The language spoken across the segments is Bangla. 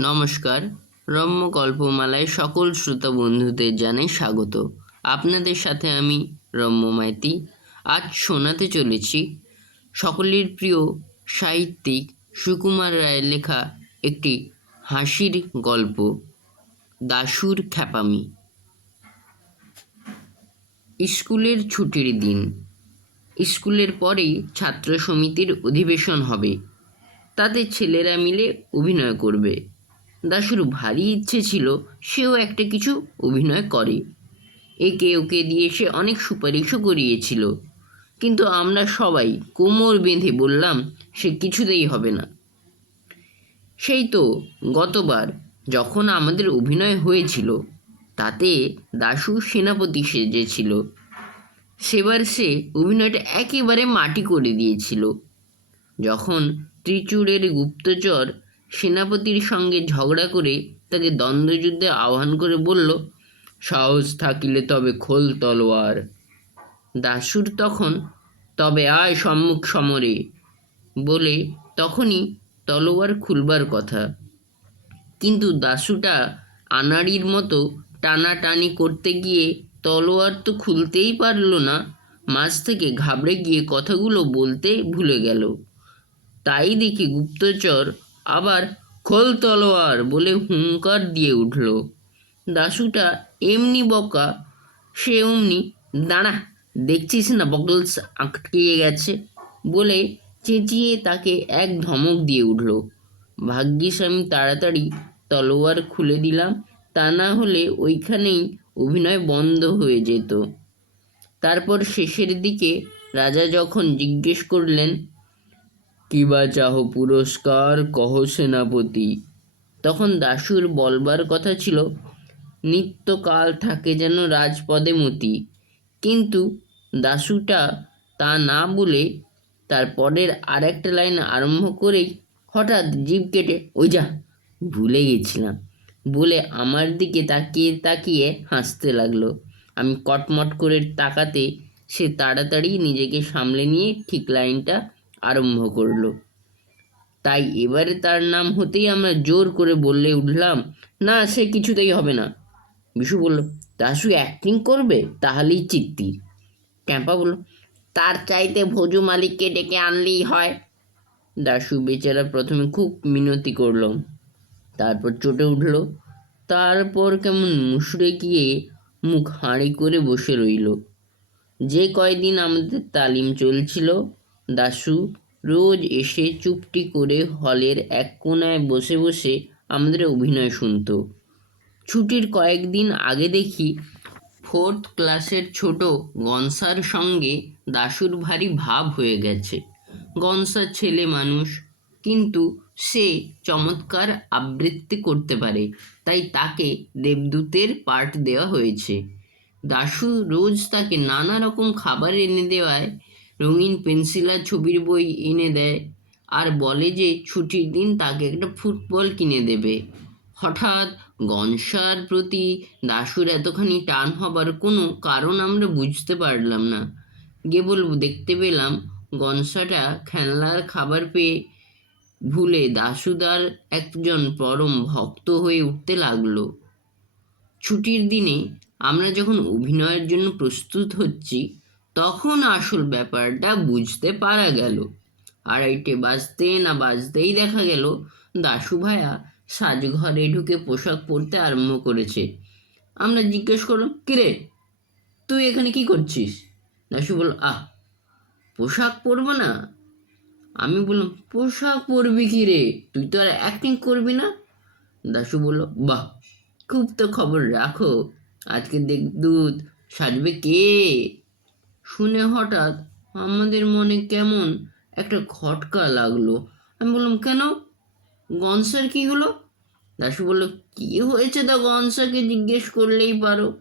নমস্কার। রম্য গল্পমালায় সকল শ্রোতা বন্ধুদের জানাই স্বাগত। আপনাদের সাথে আমি রম্য মাইতি আজ শোনাতে চলেছি সকলের প্রিয় সাহিত্যিক সুকুমার রায়ের লেখা একটি হাসির গল্প, দাশুর খ্যাপামি। স্কুলের ছুটির দিন। স্কুলের পরেই ছাত্র সমিতির অধিবেশন হবে। তাতে ছেলেরা মিলে অভিনয় করবে। দাশুর ভারী ইচ্ছে ছিল সেও একটা কিছু অভিনয় করে। একে ওকে দিয়ে সে অনেক সুপারিশও করিয়েছিল। কিন্তু আমরা সবাই কোমর বেঁধে বললাম, সে কিছুতেই হবে না। সেই তো গতবার যখন আমাদের অভিনয় হয়েছিল, তাতে দাশু সেনাপতি সেজেছিল। সেবার সে অভিনয়টা একেবারে মাটি করে দিয়েছিল। যখন ত্রিচূড়ের গুপ্তচর সেনাপতির সঙ্গে ঝগড়া করে তাকে দ্বন্দ্বযুদ্ধে আহ্বান করে বলল, সাহস থাকিলে তবে খোল তলোয়ার। দাসুর তখন, তবে আয় সম্মুখ সমরে। বলে তখনই তলোয়ার খুলবার কথা। কিন্তু দাসুটা আনাড়ির মতো টানাটানি করতে গিয়ে তলোয়ার তো খুলতেই পারল না, মাঝ থেকে ঘাবড়ে গিয়ে কথাগুলো বলতে ভুলে গেল। তাই দেখি গুপ্তচর আবার খোল তলোয়ার বলে হুঙ্কার দিয়ে উঠল। দাশুটা এমনি বকা, সে অমনি, দাঁড়া, দেখছিস না বকলস আটকিয়ে গেছে? বলে চেঁচিয়ে তাকে এক ধমক দিয়ে উঠল। ভাগ্যিস আমি তাড়াতাড়ি তলোয়ার খুলে দিলাম, তা না হলে ওইখানেই অভিনয় বন্ধ হয়ে যেত। তারপর শেষের দিকে রাজা যখন জিজ্ঞেস করলেন কিবা চাহ পুরস্কার, কহ সেনাপতি। তখন দাশুর বলবার কথা ছিল, নিত্যকাল থাকে যেন রাজপদে মতি। কিন্তু দাশুটা তা না বলে তার পরের আরেকটা লাইন আরম্ভ করেই হঠাৎ জিভ কেটে, ওই যা, ভুলে গেছিলাম। বলে আমার দিকে তাকিয়ে তাকিয়ে হাসতে লাগল। আমি কটমট করে তাকাতে সে তাড়াতাড়ি নিজেকে সামলে নিয়ে ঠিক লাইনটা আরম্ভ করল। তাই এবারে তার নাম হতেই আমরা জোর করে বললে উঠলাম, না, সে কিছুতেই হবে না। বিশু বলল, দাশু অ্যাক্টিং করবে? তাহলেই চিত্তির ক্যাম্পা বলল, তার চাইতে ভোজু মালিককে ডেকে আনলেই হয়। দাশু বেচারা প্রথমে খুব মিনতি করল, তারপর চটে উঠল, তারপর কেমন মুসড়ে গিয়ে মুখ হাঁড়ি করে বসে রইল। যে কয়দিন আমাদের তালিম চলছিল দাশু রোজ এসে চুপটি করে হলের এক কোনায় বসে বসে আমাদের অভিনয় শুনত। ছুটির কয়েকদিন আগে দেখি ফোর্থ ক্লাসের ছোট গনসার সঙ্গে দাশুর ভারী ভাব হয়ে গেছে। গনসার ছেলে মানুষ, কিন্তু সে চমৎকার আবৃত্তি করতে পারে, তাই তাকে দেবদূতের পার্ট দেওয়া হয়েছে। দাশু রোজ তাকে নানা রকম খাবার এনে দেওয়ায় রঙিন পেন্সিল আর ছবির বই এনে দেয় আর বলে যে ছুটির দিন তাকে একটা ফুটবল কিনে দেবে। হঠাৎ গনসার প্রতি দাশুর এতখানি টান হবার কোনো কারণ আমরা বুঝতে পারলাম না। কেবল দেখতে পেলাম গনসাটা খেলনার খাবার পেয়ে ভুলে দাশুদার একজন পরম ভক্ত হয়ে উঠতে লাগল। ছুটির দিনে আমরা যখন অভিনয়ের জন্য প্রস্তুত হচ্ছি তখন আসল ব্যাপারটা বুঝতে পারা গেল। আড়াইটে বাজতে না বাজতেই দেখা গেল, দাশু ভায়া সাজঘরে ঢুকে পোশাক পরতে আরম্ভ করেছে। আমরা জিজ্ঞেস করলাম, কিরে, তুই এখানে কি করছিস? দাশু বলল, আহ, পোশাক পরবো না। আমি বললাম, পোশাক পরবি কি রে? তুই তো আর অ্যাক্টিং করবি না? দাশু বলল, বাহ, খুব তো খবর রাখো। আজকে দেখদূত সাজবে কে? শুনে হঠাৎ আমাদের মনে কেমন একটা খটকা লাগল। আমি বললাম, কেন? গনসার কি হলো? দাশু বলল, কি হয়েছে তা গনসাকে জিজ্ঞেস করলেই পারো।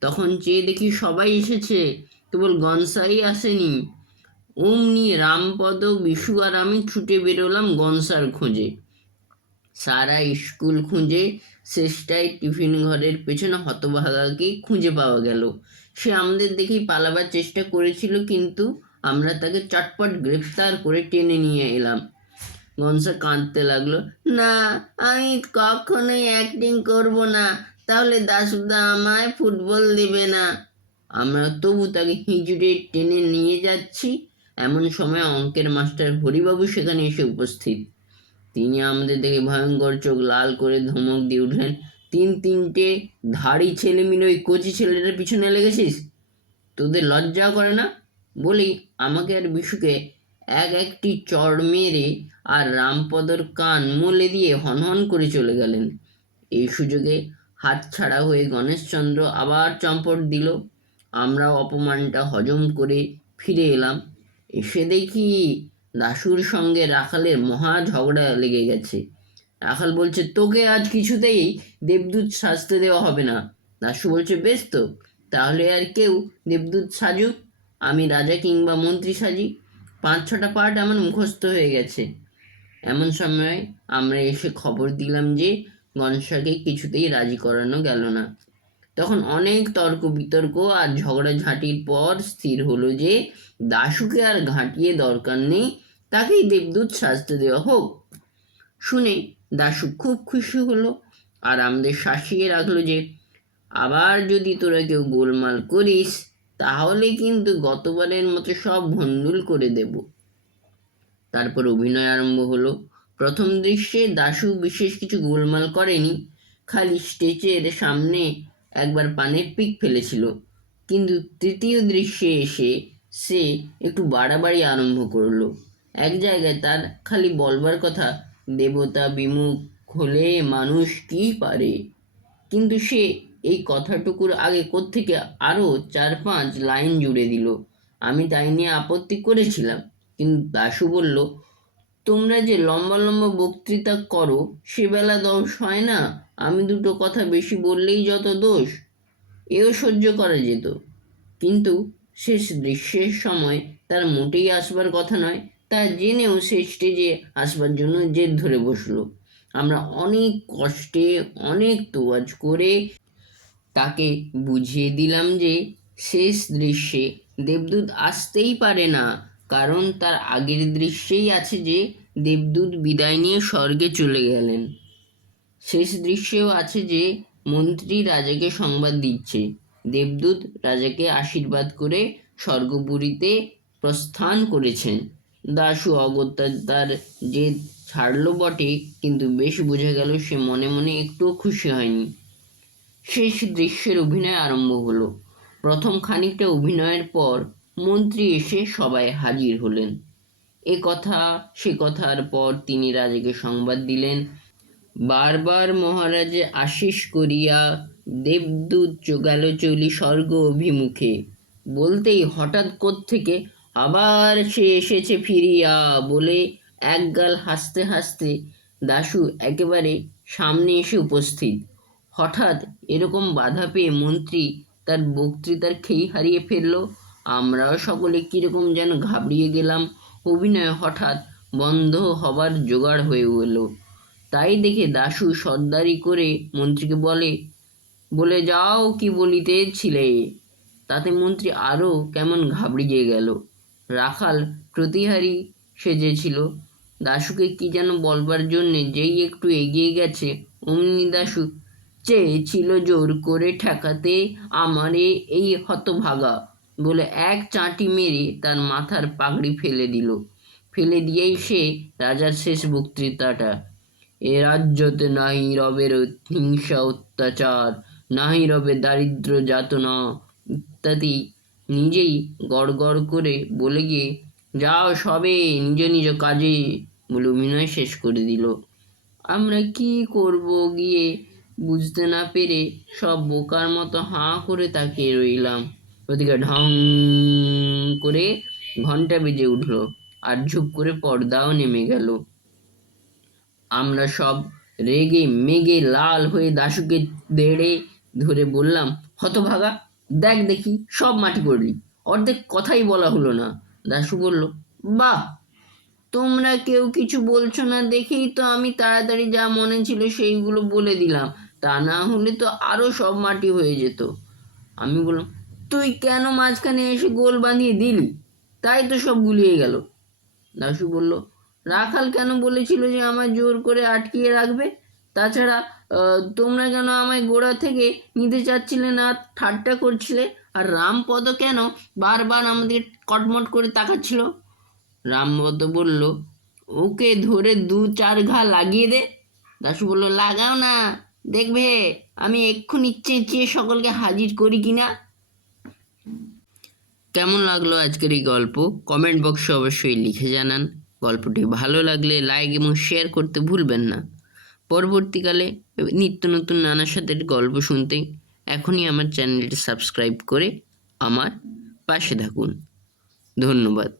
তখন চেয়ে দেখি সবাই এসেছে, কেবল গনসাই আসেনি। অমনি রামপদ, বিশু আর আমি ছুটে বেরোলাম গনসার খোঁজে। সারা স্কুল খুঁজে শেষটায় টিফিন ঘরের পেছনে হতভাগাকে খুঁজে পাওয়া গেল। সে আমাদের দেখেই পালাবার চেষ্টা করেছিল, কিন্তু আমরা তাকে চটপট গ্রেফতার করে টেনে নিয়ে এলাম। গনসা কাঁদতে লাগল, না, আমি কখনোই অ্যাক্টিং করব না, তাহলে দাসুদা আমায় ফুটবল দেবে না। আমরা তবু তাকে হিঁচড়ে টেনে নিয়ে যাচ্ছি। এমন সময় অঙ্কের মাস্টার হরিবাবু সেখানে এসে উপস্থিত। তিনি আমাদের দেখে ভয়ঙ্কর চোখ লাল করে ধমক দিয়ে উঠলেন তিন তিনটে ধাড়ি ছেলে মিলে ওই কচি ছেলেটার পিছনে লেগেছিস? তোদের লজ্জা করে না? বলি, আমাকে আর বিশুকে এক একটি চড় মেরে আর রামপদর কান মলে দিয়ে হনহন করে চলে গেলেন। এই সুযোগে হাতছাড়া হয়ে গণেশচন্দ্র আবার চম্পট দিল। আমরা অপমানটা হজম করে ফিরে এলাম। এসে দেখি দাশুর সঙ্গে রাখালের মহা ঝগড়া লেগে গেছে। রাখাল বলছে, তোকে আজ কিছুতেই দেবদূত সাজতে দেওয়া হবে না। দাশু বলছে, বেশ তো, তাহলে আর কেউ দেবদূত সাজুক? আমি রাজা কিংবা মন্ত্রী সাজি। পাঁচ ছটা পার্ট আমার মুখস্থ হয়ে গেছে। এমন সময় আমরা এসে খবর দিলাম যে গনসাকে কিছুতেই রাজি করানো গেল না। তখন অনেক তর্ক বিতর্ক আর ঝগড়াঝাঁটির পর স্থির হলো যে দাশুকে আর ঘাঁটিয়ে দরকার নেই, তাকেই দেবদূত সাজতে দেওয়া হোক। শুনে দাশু খুব খুশি হলো। আর আমাদের শাসিয়ে রাখল যে, আবার যদি তোরা কেউ গোলমাল করিস, তাহলে কিন্তু গতবারের মতো সব ভণ্ডুল করে দেব। তারপর অভিনয় আরম্ভ হলো। প্রথম দৃশ্যে দাশু বিশেষ কিছু গোলমাল করেনি, খালি স্টেজের সামনে একবার পানের পিক ফেলেছিল। কিন্তু তৃতীয় দৃশ্যে এসে সে একটু বাড়াবাড়ি আরম্ভ করল। এক জায়গায় তার খালি বলবার কথা দেবতা বিমুখ হলে মানুষ কি পারে? কিন্তু সে এই কথাটুকুর আগে কোত্থেকে আরও চার পাঁচ লাইন জুড়ে দিল। আমি তাই নিয়ে আপত্তি করেছিলাম, কিন্তু দাশু বলল, তোমরা যে লম্বা লম্বা বক্তৃতা করো, সে বেলা দোষ হয় না। আমি দুটো কথা বেশি বললেই যত দোষ, এও সহ্য করা যেত। কিন্তু শেষ দৃশ্যের সময় তার মোটেই আসবার কথা নয়। তা জেনেও সে স্টেজে আসবার জন্য জেদ ধরে বসল। আমরা অনেক কষ্টে, অনেক তোয়াজ করে তাকে বুঝিয়ে দিলাম যে শেষ দৃশ্যে দেবদূত আসতেই পারে না, কারণ তার আগের দৃশ্যেই আছে যে দেবদূত বিদায় নিয়ে স্বর্গে চলে গেলেন। শেষ দৃশ্যেও আছে যে মন্ত্রী রাজাকে সংবাদ দিচ্ছে। দেবদূত রাজাকে আশীর্বাদ করে স্বর্গপুরীতে প্রস্থান করেছেন। দাশু অগত্যা তার যে ছাড়লো বটে, কিন্তু বেশ বোঝা গেল সে মনে মনে একটুও খুশি হয়নি। শেষ দৃশ্যের অভিনয় আরম্ভ হলো। প্রথম খানিকটা অভিনয়ের পর মন্ত্রী এসে সবাই হাজির হলেন। এ কথা, সে কথার পর তিনি রাজাকে সংবাদ দিলেন, বারবার মহারাজে আশিস করিয়া দেবদূত গেল চলি স্বর্গ অভিমুখে। বলতেই হঠাৎ থেকে আবার সে এসেছে ফিরিয়া বলে একগাল হাসতে হাসতে দাশু একেবারে সামনে এসে উপস্থিত। হঠাৎ এরকম বাধা পেয়ে মন্ত্রী তার বক্তৃতার খেই হারিয়ে ফেলল। আমরাও সকলে কীরকম যেন ঘাবড়িয়ে গেলাম। অভিনয় হঠাৎ বন্ধ হবার জোগাড় হয়ে এলো। তাই দেখে দাশু সর্দারি করে মন্ত্রীকে বলে বলে যাও কি বলিতেছিলে তাতে মন্ত্রী আরও কেমন ঘাবড়িয়ে গেল। রাখাল প্রতিহারী সেজেছিল। দাশুকে কি যেন বলবার জন্যে যেই একটু এগিয়ে গেছে, অমনি দাশু চেয়েছিল জোর করে ঠেকাতে আমারে এই হতভাগা বলে এক চাঁটি মেরে তার মাথার পাগড়ি ফেলে দিল। ফেলে দিয়েই সে রাজার শেষ বক্তৃতাটা। এ রাজ্যতে নাহি রবের হিংসা, অত্যাচার নাহি রবে দারিদ্র যাতনা, ইত্যাদি নিজেই গড় গড় করে বলে গিয়ে, যাও সবে নিজ নিজ কাজে। বলে অভিনয় শেষ করে দিল। আমরা কি করব গিয়ে? বুঝতে না পেরে সব বোকার মতো হাঁ করে তাকিয়ে রইলাম। ওদিকে ঢং করে ঘণ্টা বেজে উঠল আর ঝুপ করে পর্দাও নেমে গেল। আমরা সব রেগে মেগে লাল হয়ে দাশুকে দেড়ে ধরে বললাম, হতভাগা দেখ দেখি, সব মাটি করলি অর্ধেক কথাই বলা হলো না। দাশু বলল, বাহ, তোমরা কেউ কিছু বলছো না দেখেই তো আমি তাড়াতাড়ি যা মনে ছিল সেইগুলো বলে দিলাম। তা না হলে তো আরও সব মাটি হয়ে যেত। আমি বললাম, তুই কেন মাঝখানে এসে গোল বাঁধিয়ে দিলি? তাই তো সব গুলিয়ে গেল। দাশু বলল, রাখাল কেন বলেছিল যে আমার জোর করে আটকিয়ে রাখবে? তাছাড়া তোমরা কেন আমায় গোড়া থেকে নিতে চাচ্ছিলে না, ঠাট্টা করছিলে? আর রামপদ কেন বারবার আমাদের কটমট করে তাকাচ্ছিল? রামপদ বলল, ওকে ধরে দু চার ঘা লাগিয়ে দে। দাশু বলল, লাগাও না। দেখবে, আমি এক্ষুনি চেঁচিয়ে সকলকে হাজির করি কিনা কেমন লাগল আজকের এই গল্প? কমেন্ট বক্সে অবশ্যই লিখে জানান। গল্পটি ভালো লাগলে লাইক এবং শেয়ার করতে ভুলবেন না। পরবর্তীকালে নিত্য নতুন নানা সাথে গল্প শুনতে এখনই আমার চ্যানেলটি সাবস্ক্রাইব করে আমার পাশে থাকুন। ধন্যবাদ।